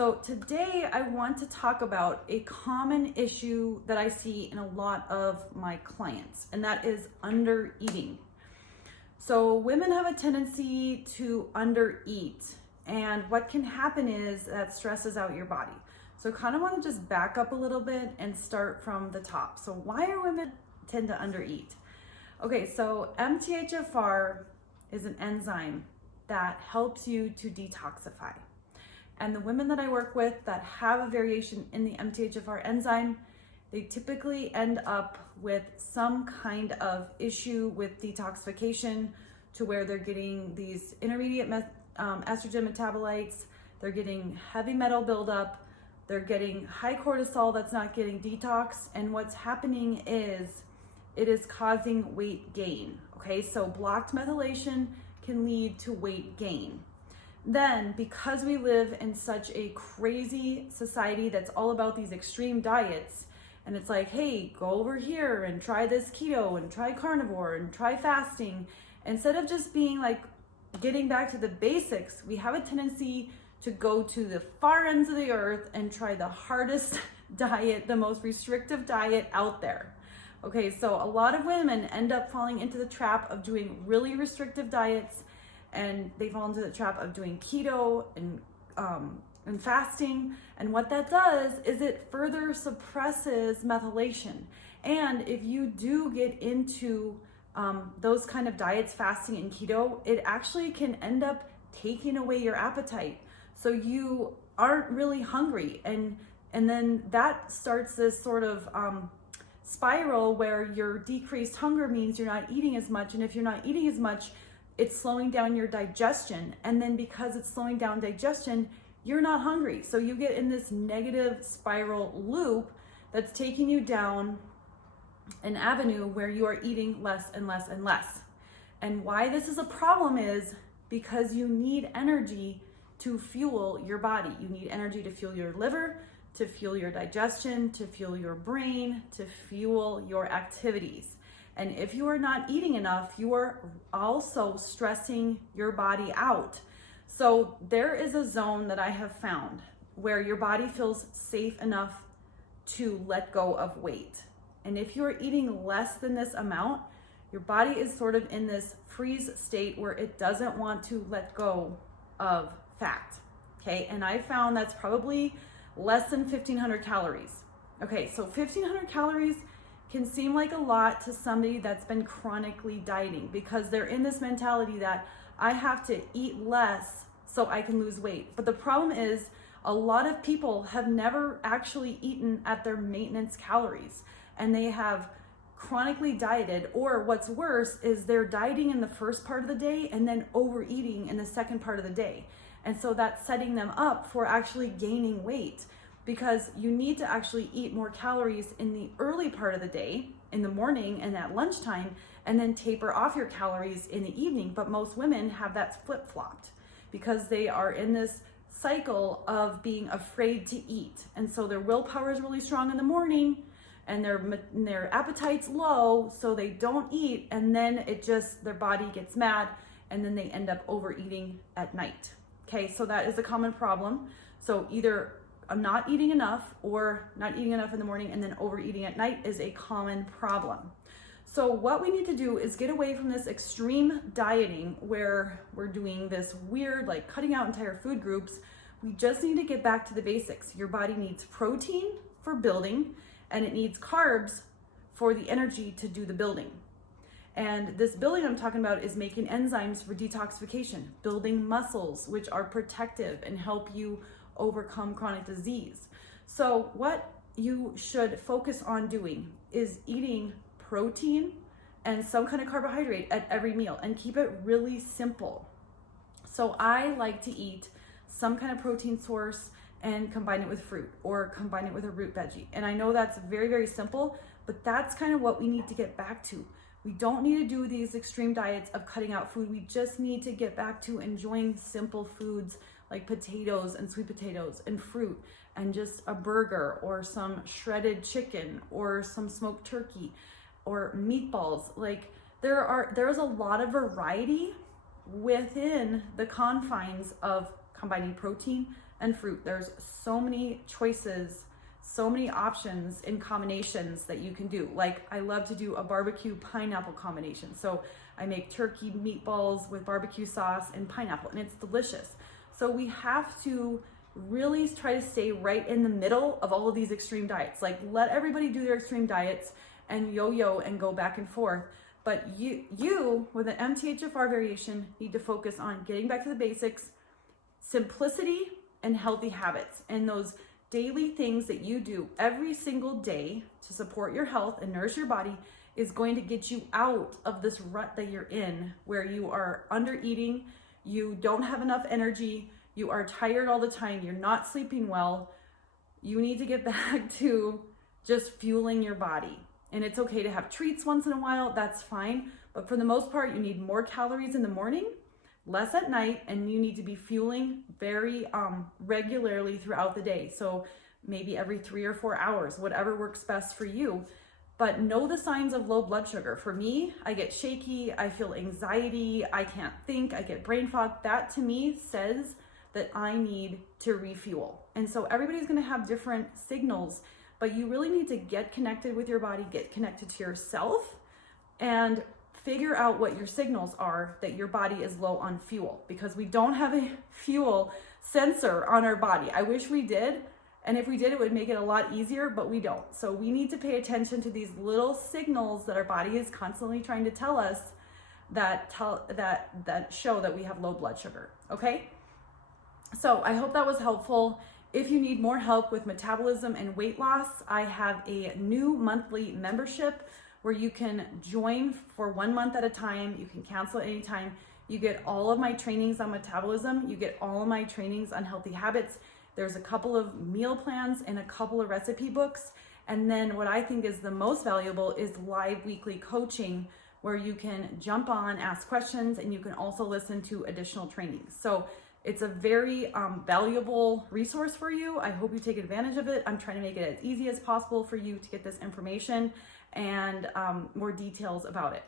So today I want to talk about a common issue that I see in a lot of my clients, and that is undereating. So women have a tendency to undereat, and what can happen is that stresses out your body. So kind of want to just back up a little bit and start from the top. So why are women tend to undereat? Okay, so MTHFR is an enzyme that helps you to detoxify. And the women that I work with that have a variation in the MTHFR enzyme, they typically end up with some kind of issue with detoxification to where they're getting these intermediate estrogen metabolites, they're getting heavy metal buildup, they're getting high cortisol that's not getting detox, and what's happening is it is causing weight gain. Okay, so blocked methylation can lead to weight gain. Then, because we live in such a crazy society that's all about these extreme diets, and it's like, hey, go over here and try this keto and try carnivore and try fasting, instead of just being like getting back to the basics, we have a tendency to go to the far ends of the earth and try the hardest diet, the most restrictive diet out there. Okay, so a lot of women end up falling into the trap of doing really restrictive diets, and they fall into the trap of doing keto and fasting. And what that does is it further suppresses methylation. And if you do get into those kind of diets, fasting and keto, it actually can end up taking away your appetite. So you aren't really hungry. And then that starts this sort of spiral where your decreased hunger means you're not eating as much. And if you're not eating as much, it's slowing down your digestion. And then because it's slowing down digestion, you're not hungry. So you get in this negative spiral loop that's taking you down an avenue where you are eating less and less and less. And why this is a problem is because you need energy to fuel your body. You need energy to fuel your liver, to fuel your digestion, to fuel your brain, to fuel your activities. And if you are not eating enough, you are also stressing your body out. So there is a zone that I have found where your body feels safe enough to let go of weight. And if you're eating less than this amount, your body is sort of in this freeze state where it doesn't want to let go of fat. Okay, and I found that's probably less than 1,500 calories. Okay, so 1,500 calories can seem like a lot to somebody that's been chronically dieting because they're in this mentality that I have to eat less so I can lose weight. But the problem is a lot of people have never actually eaten at their maintenance calories, and they have chronically dieted, or what's worse is they're dieting in the first part of the day and then overeating in the second part of the day. And so that's setting them up for actually gaining weight, because you need to actually eat more calories in the early part of the day, in the morning and at lunchtime, and then taper off your calories in the evening. But most women have that flip-flopped because they are in this cycle of being afraid to eat. And so their willpower is really strong in the morning and their appetite's low, so they don't eat, and then their body gets mad, and then they end up overeating at night. Okay, so that is a common problem. So either I'm not eating enough or not eating enough in the morning and then overeating at night is a common problem. So what we need to do is get away from this extreme dieting where we're doing this weird, like cutting out entire food groups. We just need to get back to the basics. Your body needs protein for building, and it needs carbs for the energy to do the building. And this building I'm talking about is making enzymes for detoxification, building muscles, which are protective and help you overcome chronic disease. So what you should focus on doing is eating protein and some kind of carbohydrate at every meal, and keep it really simple. So I like to eat some kind of protein source and combine it with fruit or combine it with a root veggie. And I know that's very, very simple, but that's kind of what we need to get back to. We don't need to do these extreme diets of cutting out food. We just need to get back to enjoying simple foods like potatoes and sweet potatoes and fruit and just a burger or some shredded chicken or some smoked turkey or meatballs. Like there's a lot of variety within the confines of combining protein and fruit. There's so many choices, so many options in combinations that you can do. Like I love to do a barbecue pineapple combination. So I make turkey meatballs with barbecue sauce and pineapple, and it's delicious. So we have to really try to stay right in the middle of all of these extreme diets. Like let everybody do their extreme diets and yo-yo and go back and forth. But you with an MTHFR variation need to focus on getting back to the basics, simplicity, and healthy habits, and those daily things that you do every single day to support your health and nourish your body is going to get you out of this rut that you're in, where you are under eating, you don't have enough energy, you are tired all the time, you're not sleeping well. You need to get back to just fueling your body. And it's okay to have treats once in a while, that's fine. But for the most part, you need more calories in the morning, less at night, and you need to be fueling very regularly throughout the day. So maybe every 3 or 4 hours, whatever works best for you. But know the signs of low blood sugar. For me, I get shaky, I feel anxiety, I can't think, I get brain fog. That to me says that I need to refuel. And so everybody's gonna have different signals, but you really need to get connected with your body, get connected to yourself, and figure out what your signals are that your body is low on fuel, because we don't have a fuel sensor on our body. I wish we did. And if we did, it would make it a lot easier, but we don't. So we need to pay attention to these little signals that our body is constantly trying to tell us that show that we have low blood sugar, okay? So I hope that was helpful. If you need more help with metabolism and weight loss, I have a new monthly membership where you can join for 1 month at a time. You can cancel at any time. You get all of my trainings on metabolism. You get all of my trainings on healthy habits. There's a couple of meal plans and a couple of recipe books. And then what I think is the most valuable is live weekly coaching, where you can jump on, ask questions, and you can also listen to additional trainings. So it's a very valuable resource for you. I hope you take advantage of it. I'm trying to make it as easy as possible for you to get this information and more details about it.